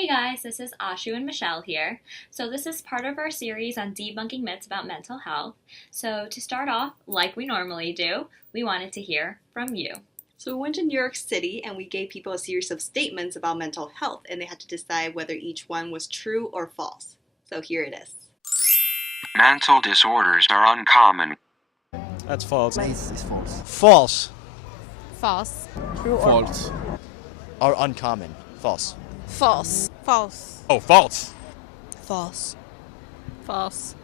Hey guys, this is Ashu and Michelle here. So this is part of our series on debunking myths about mental health. So to start off, like we normally do, we wanted to hear from you. So we went to New York City and we gave people a series of statements about mental health and they had to decide whether each one was true or false. So here it is. Mental disorders are uncommon. That's false. It's false. False. False. True or False. Are uncommon. False. False. False. Oh, false. False. False.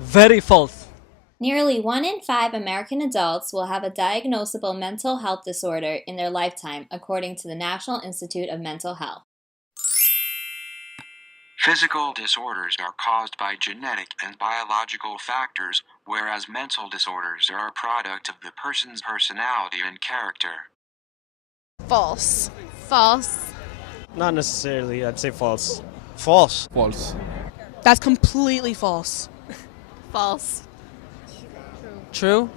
Very false. Nearly 1 in 5 American adults will have a diagnosable mental health disorder in their lifetime, according to the National Institute of Mental Health. Physical disorders are caused by genetic and biological factors, whereas mental disorders are a product of the person's personality and character. False. False. Not necessarily. I'd say false. False. False. That's completely false. False. True.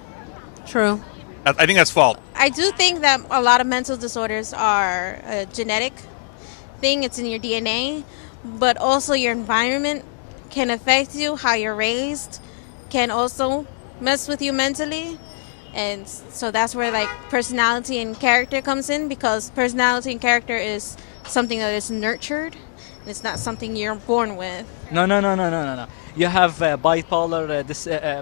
True. I think that's false. I do think that a lot of mental disorders are a genetic thing. It's in your DNA, but also your environment can affect you. How you're raised can also mess with you mentally. And so that's where like personality and character comes in, because personality and character is something that is nurtured and it's not something you're born with. No. You have bipolar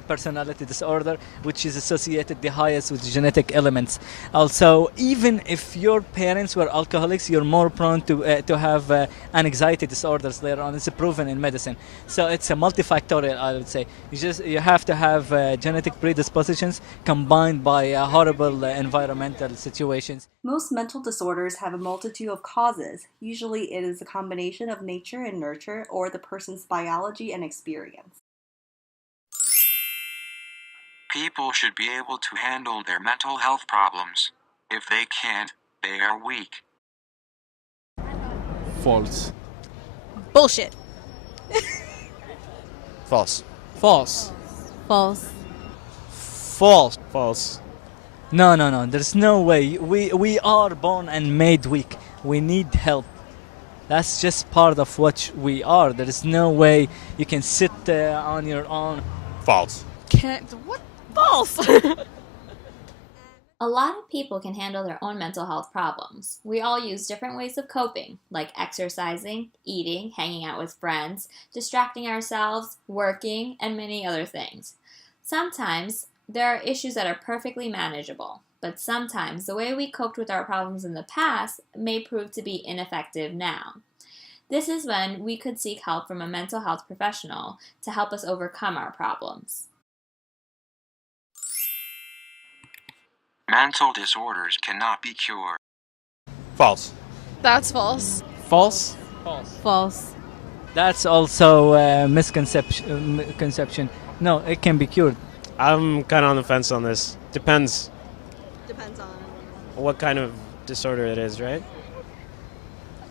personality disorder, which is associated the highest with genetic elements. Also, even if your parents were alcoholics, you're more prone to have anxiety disorders later on. It's proven in medicine. So it's a multifactorial, I would say. You have to have genetic predispositions combined by horrible environmental situations. Most mental disorders have a multitude of causes. Usually it is a combination of nature and nurture or the person's biology and experience. People should be able to handle their mental health problems. If they can't, they are weak. False. Bullshit. False. False. False. False. False. No. There's no way. We are born and made weak. We need help. That's just part of what we are. There is no way you can sit on your own. False. Can't. What? False. A lot of people can handle their own mental health problems. We all use different ways of coping, like exercising, eating, hanging out with friends, distracting ourselves, working, and many other things. Sometimes there are issues that are perfectly manageable, but sometimes the way we coped with our problems in the past may prove to be ineffective now. This is when we could seek help from a mental health professional to help us overcome our problems. Mental disorders cannot be cured. False. That's false. False. False. That's also a misconception. No, it can be cured. I'm kind of on the fence on this. Depends Depends on. what kind of disorder it is, right?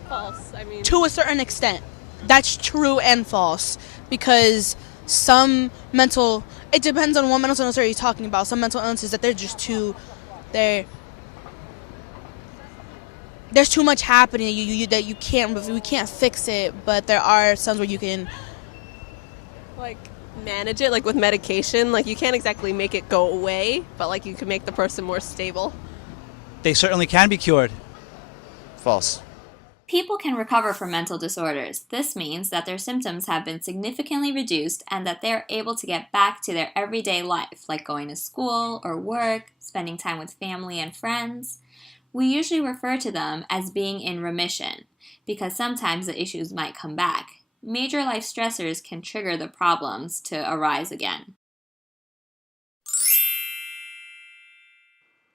False. I mean, To a certain extent. That's true and false, because it depends on what mental illness you're talking about. Some mental illnesses that there's too much happening that we can't fix it, but there are some where you can like manage it, like with medication. Like you can't exactly make it go away, but like you can make the person more stable. They certainly can be cured. False. People can recover from mental disorders. This means that their symptoms have been significantly reduced and that they're able to get back to their everyday life, like going to school or work, spending time with family and friends. We usually refer to them as being in remission because sometimes the issues might come back. Major life stressors can trigger the problems to arise again.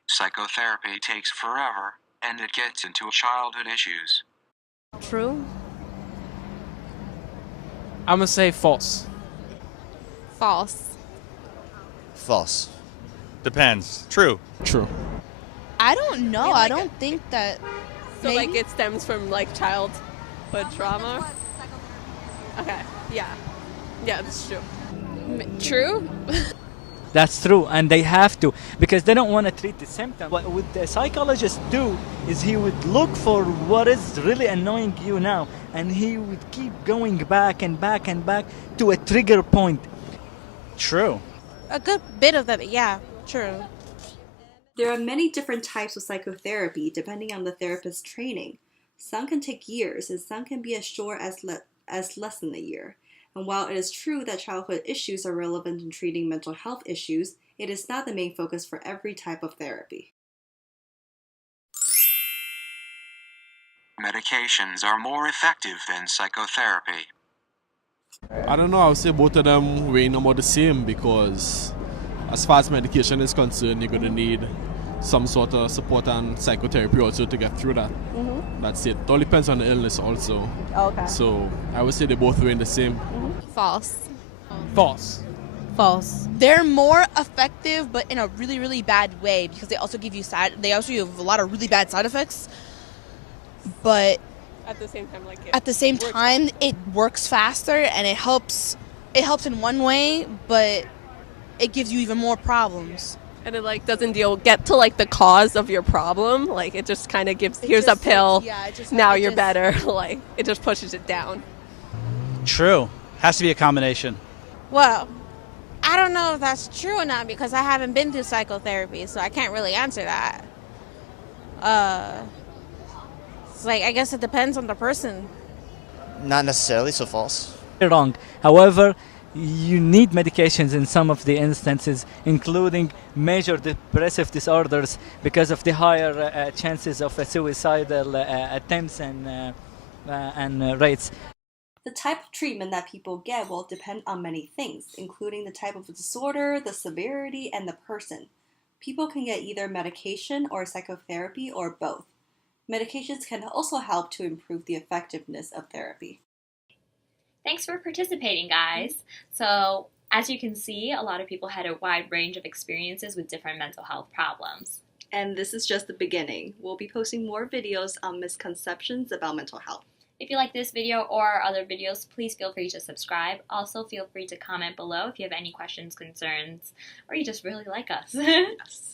Psychotherapy takes forever, and it gets into childhood issues. True. I'm gonna say false. False. False. Depends. True. True. I don't know. I don't think that. So maybe? like it stems from like childhood trauma. Okay. Yeah. Yeah, that's true. True? That's true, and they have to because they don't want to treat the symptom. What would the psychologist do is he would look for what is really annoying you now, and he would keep going back and back and back to a trigger point. True. A good bit of that, yeah, true. There are many different types of psychotherapy depending on the therapist's training. Some can take years, and some can be as short as less than a year. And while it is true that childhood issues are relevant in treating mental health issues, it is not the main focus for every type of therapy. Medications are more effective than psychotherapy. I don't know, I would say both of them weigh about the same because as far as medication is concerned, you're going to need some sort of support and psychotherapy also to get through that. That's it. It all depends on the illness also. Okay. So I would say they both weigh the same. False. False. False. They're more effective, but in a really, really bad way because they also give you a lot of really bad side effects. But At the same time, like at the same time, it works faster and it helps in one way, but it gives you even more problems. and it like doesn't get to like the cause of your problem. Like it just kind of gives, here's a pill, now you're better. Like it just pushes it down. True. Has to be a combination. Well, I don't know if that's true or not because I haven't been through psychotherapy, so I can't really answer that. It's like, I guess it depends on the person. Not necessarily, so false. Wrong. However, you need medications in some of the instances, including major depressive disorders, because of the higher chances of suicidal attempts and rates. The type of treatment that people get will depend on many things, including the type of disorder, the severity, and the person. People can get either medication or psychotherapy or both. Medications can also help to improve the effectiveness of therapy. Thanks for participating, guys. So, as you can see, a lot of people had a wide range of experiences with different mental health problems. And this is just the beginning. We'll be posting more videos on misconceptions about mental health. If you like this video or other videos, please feel free to subscribe. Also, feel free to comment below if you have any questions, concerns, or you just really like us. Yes.